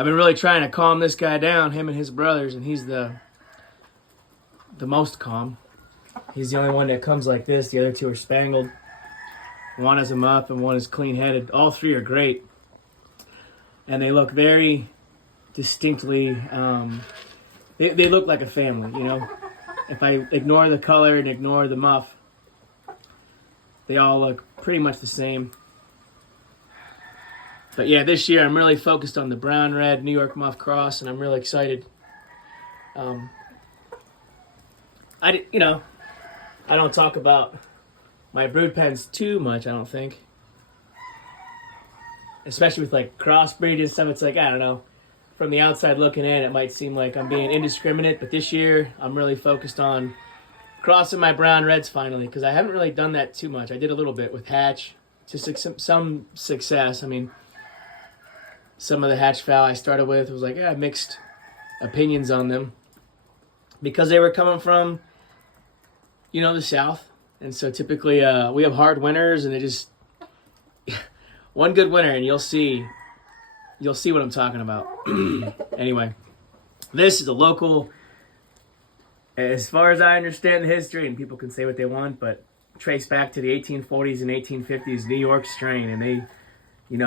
I've been really trying to calm this guy down, him and his brothers, and he's the most calm. He's the only one that comes like this. The other two are spangled. One is a muff and one is clean-headed. All three are great. And they look very distinctly, they look like a family, you know. If I ignore the color and ignore the muff, they all look pretty much the same. But yeah, this year I'm really focused on the brown-red New York Muff cross, and I'm really excited. I don't talk about my brood pens too much, I don't think. Especially with like crossbreed and stuff, it's like, I don't know. From the outside looking in, it might seem like I'm being indiscriminate, but this year I'm really focused on crossing my brown reds finally, because I haven't really done that too much. I did a little bit with hatch, just some success. I mean, some of the hatch fowl I started with was like, mixed opinions on them because they were coming from, the South. And so typically we have hard winters, and they just one good winter and you'll see what I'm talking about. Anyway, this is a local, as far as I understand the history, and people can say what they want, but trace back to the 1840s and 1850s New York strain, and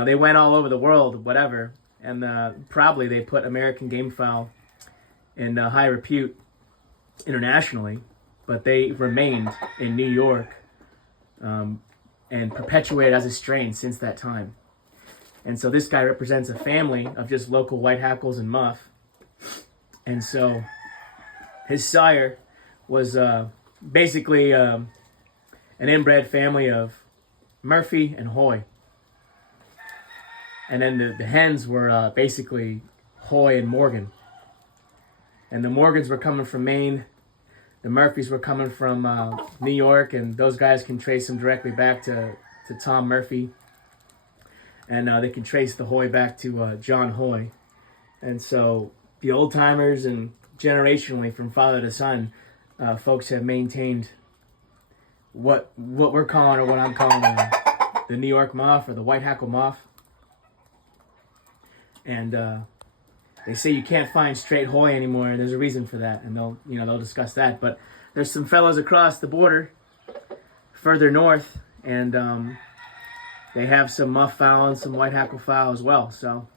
they went all over the world, whatever, and probably they put American game fowl in high repute internationally, but they remained in New York and perpetuated as a strain since that time. And so this guy represents a family of just local Whitehackles and Muff. And so his sire was basically an inbred family of Murphy and Hoy. And then the hens were basically Hoy and Morgan. And the Morgans were coming from Maine. The Murphys were coming from New York, and those guys can trace them directly back to Tom Murphy. And they can trace the Hoy back to John Hoy. And so the old-timers and generationally from father to son, folks have maintained what we're calling, or what I'm calling the New York Muff or the Whitehackle Muff. And they say you can't find straight Hoy anymore, and there's a reason for that, and they'll discuss that. But there's some fellows across the border, further north, and they have some muff fowl and some Whitehackle fowl as well. So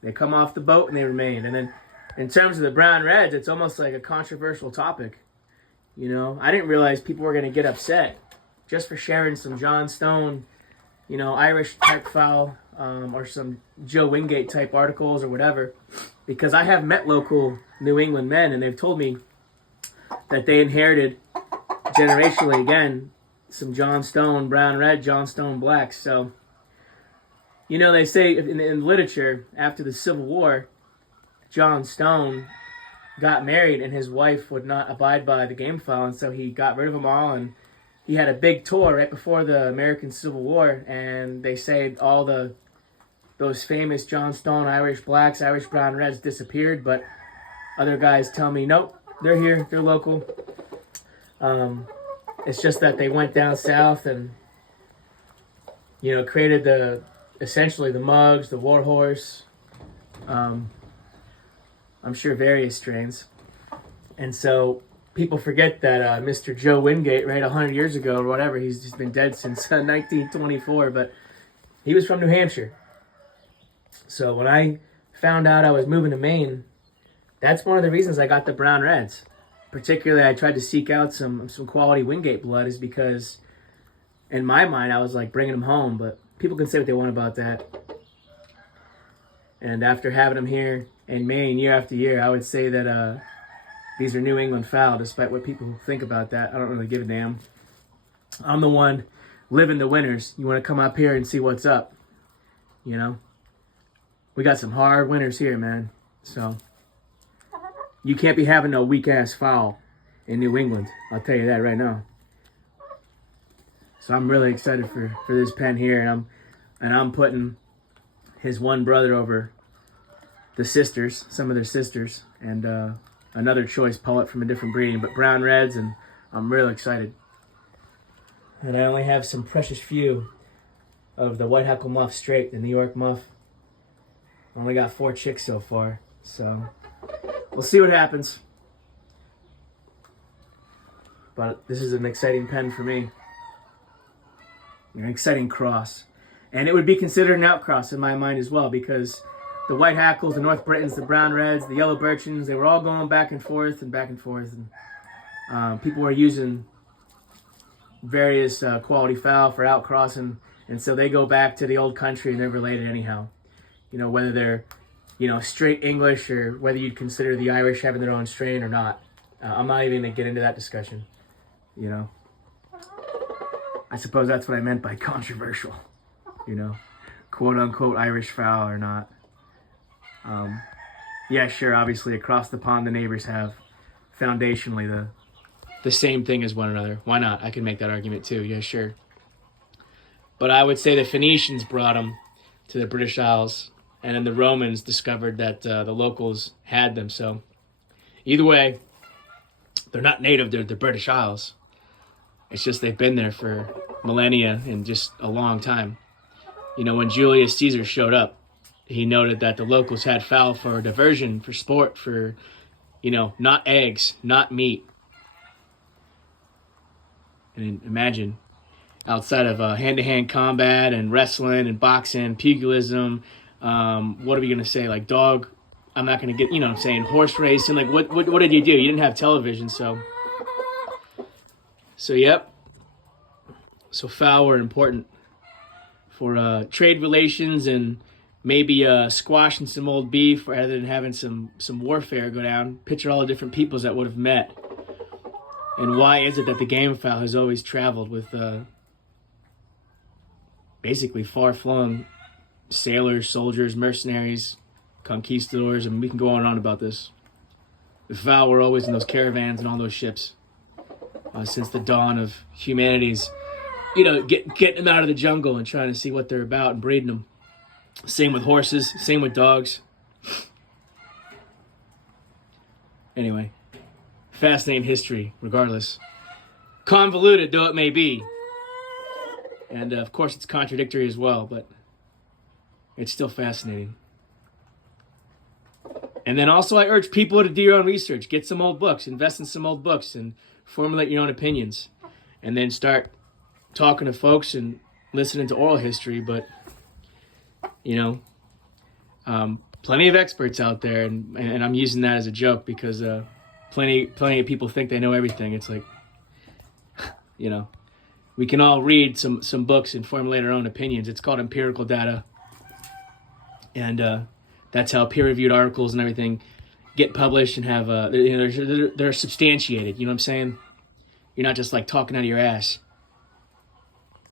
they come off the boat and they remain. And then in terms of the brown reds, it's almost like a controversial topic. I didn't realize people were going to get upset just for sharing some John Stone, Irish type fowl, or some Joe Wingate type articles or whatever, because I have met local New England men, and they've told me that they inherited generationally, again, some John Stone brown red, John Stone blacks. So, they say in literature, after the Civil War, John Stone got married and his wife would not abide by the game fowl, and so he got rid of them all, and he had a big tour right before the American Civil War, and they say all those famous John Stone Irish blacks, Irish brown reds disappeared, but other guys tell me, nope, they're here, they're local. It's just that they went down south and, created essentially the mugs, the warhorse, I'm sure various strains. And so people forget that Mr. Joe Wingate, right, 100 years ago or whatever, he's been dead since 1924, but he was from New Hampshire. So when I found out I was moving to Maine, that's one of the reasons I got the brown reds. Particularly, I tried to seek out some quality Wingate blood, is because in my mind I was like bringing them home, but people can say what they want about that. And after having them here in Maine year after year, I would say that these are New England fowl, despite what people think about that. I don't really give a damn. I'm the one living the winters. You want to come up here and see what's up, We got some hard winters here, man. So you can't be having no weak-ass fowl in New England. I'll tell you that right now. So I'm really excited for this pen here, and I'm putting his one brother over the sisters, some of their sisters, and another choice poet from a different breeding, but brown reds, and I'm real excited. And I only have some precious few of the Whitehackle Muff straight, the New York Muff. Only got 4 chicks so far, so we'll see what happens. But this is an exciting pen for me. An exciting cross. And it would be considered an outcross in my mind as well, because the Whitehackles, the North Britons, the Brown Reds, the Yellow Birchins, they were all going back and forth and back and forth. And people were using various quality fowl for outcrossing, and so they go back to the old country and they're related anyhow. You know, whether they're, you know, straight English or whether you'd consider the Irish having their own strain or not. I'm not even going to get into that discussion, you know. I suppose that's what I meant by controversial, you know, quote-unquote Irish fowl or not. Yeah, sure, obviously across the pond the neighbors have foundationally the same thing as one another. Why not? I can make that argument too, yeah, sure. But I would say the Phoenicians brought them to the British Isles, and then the Romans discovered that the locals had them. So either way, they're not native to the British Isles. It's just they've been there for millennia and just a long time. You know, when Julius Caesar showed up, he noted that the locals had fowl for diversion, for sport, for, you know, not eggs, not meat. And imagine, outside of hand-to-hand combat and wrestling and boxing, pugilism, what are we going to say? Like dog, I'm not going to get, you know what I'm saying, horse racing. Like what did you do? You didn't have television, so yep. So fowl were important for trade relations and maybe squashing some old beef rather than having some warfare go down. Picture all the different peoples that would have met. And why is it that the game fowl has always traveled with basically far-flung sailors, soldiers, mercenaries, conquistadors, and we can go on and on about this. The fowl were always in those caravans and all those ships since the dawn of humanity's, you know, getting them out of the jungle and trying to see what they're about and breeding them. Same with horses, same with dogs. Anyway, fascinating history, regardless. Convoluted though it may be. And of course it's contradictory as well, but it's still fascinating. And then also I urge people to do your own research. Get some old books, invest in some old books, and formulate your own opinions. And then start talking to folks and listening to oral history. But, you know, plenty of experts out there, and I'm using that as a joke because plenty of people think they know everything. It's like, you know, we can all read some books and formulate our own opinions. It's called empirical data. And that's how peer-reviewed articles and everything get published and have, you know, they're substantiated. You know what I'm saying? You're not just like talking out of your ass.